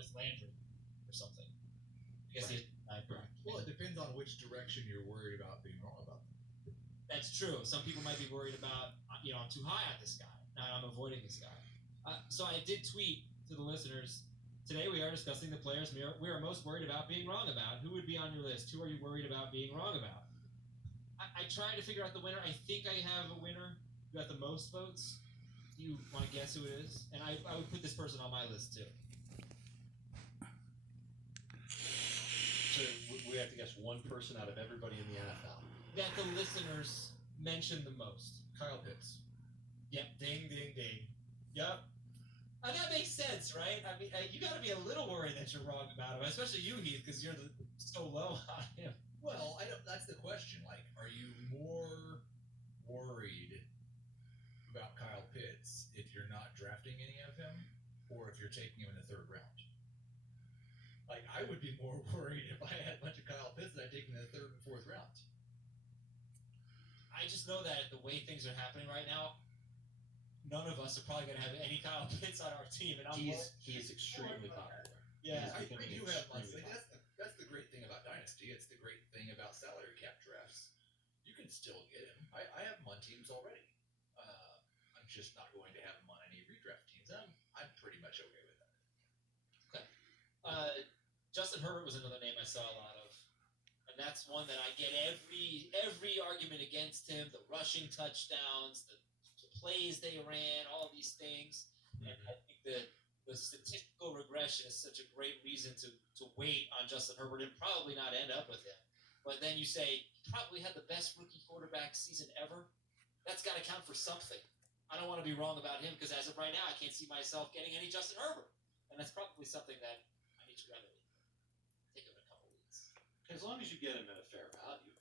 Jarvis Landry or something. I guess Right. correct. Well, it depends on which direction you're worried about being wrong about. That's true. Some people might be worried about, I'm too high on this guy. Now I'm avoiding this guy. So I did tweet to the listeners. Today we are discussing the players we are most worried about being wrong about. Who would be on your list? Who are you worried about being wrong about? I tried to figure out the winner. I think I have a winner who got the most votes. Do you want to guess who it is? And I would put this person on my list too. So we have to guess one person out of everybody in the NFL. That the listeners mentioned the most. Kyle Pitts. Yep, ding, ding, ding. Yep. That makes sense, right? I mean, you got to be a little worried that you're wrong about him, especially you, Heath, because you're so low on him. Well, that's the question. Like, are you more worried about Kyle Pitts if you're not drafting any of him, or if you're taking him in the third round? Like, I would be more worried if I had a bunch of Kyle Pitts that I'd take in the third and fourth round. I just know that the way things are happening right now, none of us are probably going to have any Kyle Pitts on our team, and he is extremely popular. Yeah, I do have months. Like, that's the great thing about Dynasty. It's the great thing about salary cap drafts. You can still get him. I have him on teams already. I'm just not going to have him on any redraft teams. I'm pretty much okay with that. Okay. Justin Herbert was another name I saw a lot of, and that's one that I get every argument against him. The rushing touchdowns, the plays they ran, all these things. Mm-hmm. And I think that the statistical regression is such a great reason to wait on Justin Herbert and probably not end up with him. But then you say he probably had the best rookie quarterback season ever. That's got to count for something. I don't want to be wrong about him because as of right now, I can't see myself getting any Justin Herbert. And that's probably something that I need to remedy. Take him in a couple weeks. As long as you get him at a fair value.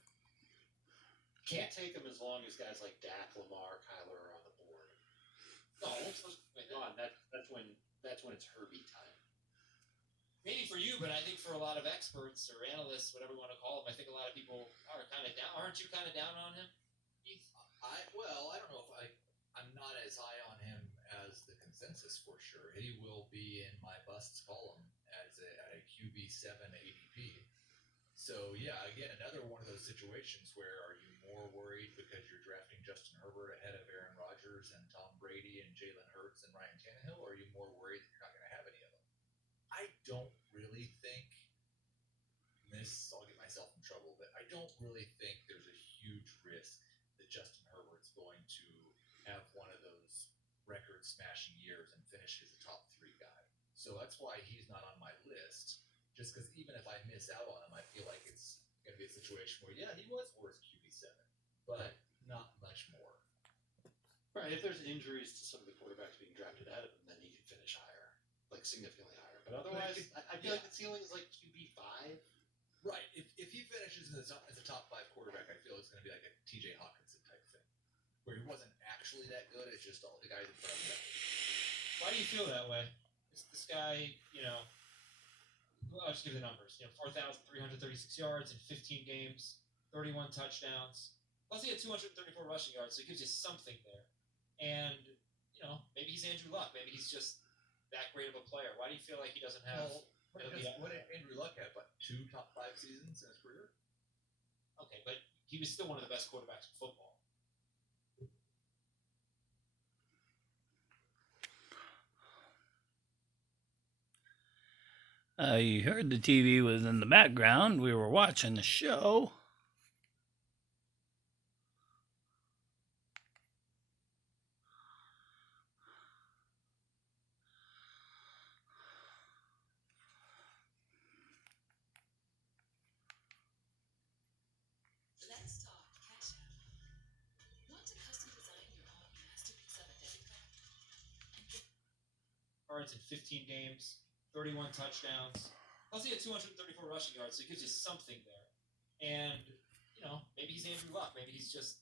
Can't take him as long as guys like Dak, Lamar, Kyler are on the board. No, that's when it's Herbie time. Maybe for you, but I think for a lot of experts or analysts, whatever you want to call them, I think a lot of people are kind of down. Aren't you kind of down on him, Heath? I don't know if I'm not as high on him as the consensus for sure. He will be in my busts column at a QB7 ADP. So yeah, again, another one of those situations where are you more worried because you're drafting Justin Herbert ahead of Aaron Rodgers and Tom Brady and Jalen Hurts and Ryan Tannehill, or are you more worried that you're not going to have any of them? I don't really think I'll get myself in trouble, but I don't really think there's a huge risk that Justin Herbert's going to have one of those record-smashing years and finish as a top 3 guy. So that's why he's not on my list. Just because even if I miss out on him, I feel like it's going to be a situation where, yeah, he was worth QB7, but not much more. Right. If there's injuries to some of the quarterbacks being drafted ahead of him, then he can finish higher, like significantly higher. But otherwise, I feel like the ceiling is like QB5. Right. If he finishes as a top 5 quarterback, I feel it's going to be like a TJ Hawkinson type thing, where he wasn't actually that good. It's just all the guys in front of him. Why do you feel that way? This guy, I'll just give the numbers. 4,336 yards in 15 games, 31 touchdowns. Plus, he had 234 rushing yards, so it gives you something there. And, maybe he's Andrew Luck. Maybe he's just that great of a player. Why do you feel like he doesn't have... What did Andrew Luck have? 2 top 5 seasons in his career? Okay, but he was still one of the best quarterbacks in football. You heard the TV was in the background. We were watching the show. Let's talk Cash App. Want to custom design your own masterpiece of a debit card? Yards in 15 games, 31 touchdowns. Plus, he had 234 rushing yards, so it gives you something there. And, maybe he's Andrew Luck. Maybe he's just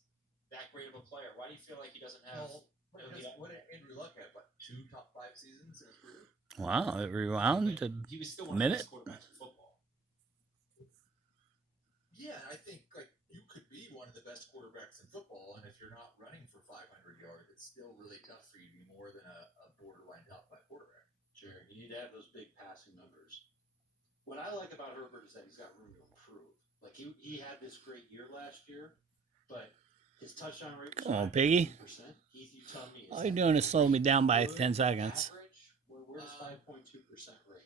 that great of a player. Why do you feel like he doesn't have... What did Andrew Luck have? 2 top 5 seasons in his career? Wow, it rewound a he was still one of the best quarterbacks in football. Yeah, I think you could be one of the best quarterbacks in football, and if you're not running for 500 yards, it's still really tough for you to be more than a borderline top 5 quarterback. Sure. You need to have those big passing numbers. What I like about Herbert is that he's got room to improve. Like he had this great year last year, but his touchdown rate was Come on, Piggy. 5.2%. Heath, you tell me. All you're doing is slowing me down by 10 seconds. Average? Where's 5.2% rate?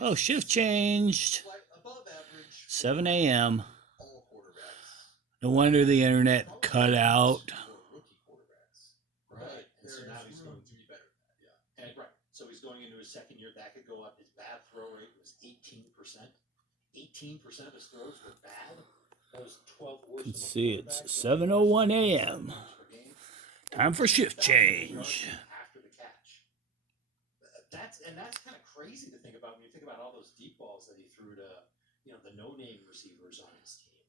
Oh, shift changed. Above average. 7 a.m. All quarterbacks. No wonder the internet cut out. For rookie quarterbacks. Right. And so There's now he's room going to be better than that. Yeah. and right. So he's going into his second year. That could go up. His bad throw rate was 18%. 18% of his throws were bad. That was 12 worse. You can than a see it's quarterback. 7:01 a.m. Per game. Time for shift change. After the catch. That's kind of crazy to think about when you think about all those deep balls that he threw to, the no-name receivers on his team.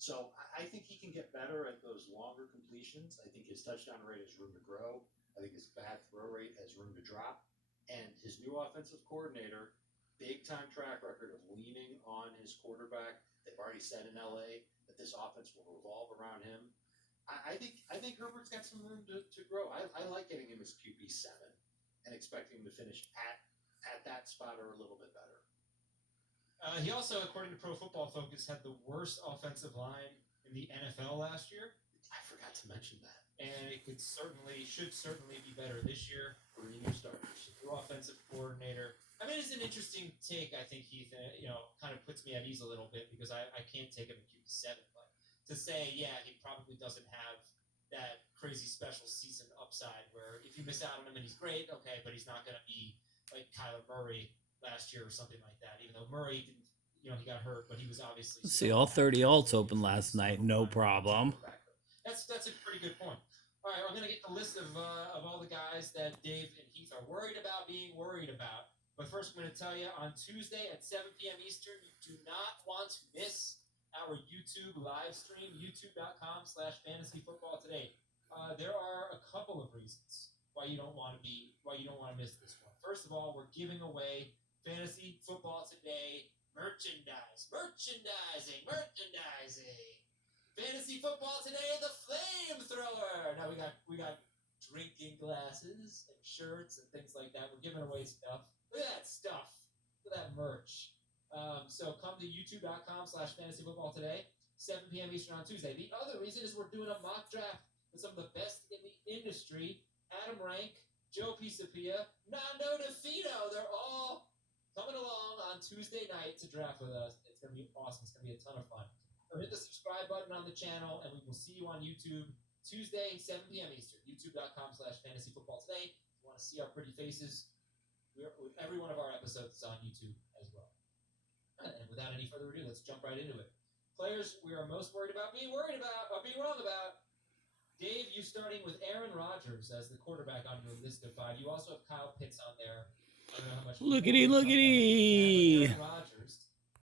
So I think he can get better at those longer completions. I think his touchdown rate has room to grow. I think his bad throw rate has room to drop. And his new offensive coordinator, big-time track record of leaning on his quarterback. They've already said in LA that this offense will revolve around him. I think Herbert's got some room to grow. I like getting him as QB7 and expecting him to finish at that spot or a little bit better. He also, according to Pro Football Focus, had the worst offensive line in the NFL last year, I forgot to mention that. and it should certainly be better this year. 3 new starters. New offensive coordinator. I mean, it's an interesting take. I think Heath, kind of puts me at ease a little bit because I can't take him at QB7. But to say, yeah, he probably doesn't have that crazy special season upside where if you miss out on him and he's great, okay, but he's not going to be like Kyler Murray last year or something like that. Even though Murray didn't, he got hurt, but he was obviously. Let's see, all 30 alts open last night, no problem. That's a pretty good point. All right, I'm going to get the list of all the guys that Dave and Heath are worried about being worried about. But first, I'm going to tell you, on Tuesday at 7 p.m. Eastern, you do not want to miss our YouTube live stream, youtube.com/fantasyfootballtoday. There are a couple of reasons why you don't want to miss this one. First of all, we're giving away Fantasy Football Today merchandising. Fantasy Football Today, the flamethrower. Now we got drinking glasses and shirts and things like that. We're giving away stuff. Look at that stuff. Look at that merch. So come to youtube.com/fantasyfootballtoday, 7 p.m. Eastern on Tuesday. The other reason is we're doing a mock draft with some of the best in the industry. Adam Rank, Joe Pisapia, Nando DeFito. They're all coming along on Tuesday night to draft with us. It's going to be awesome. It's going to be a ton of fun. So hit the subscribe button on the channel, and we will see you on YouTube Tuesday, 7 p.m. Eastern. youtube.com/fantasyfootballtoday. If you want to see our pretty faces, every one of our episodes is on YouTube as well. And without any further ado, let's jump right into it. Players we are most worried about being wrong about. Dave, you starting with Aaron Rodgers as the quarterback on your list of 5. You also have Kyle Pitts on there. I don't know how much. Lookity. Aaron Rodgers.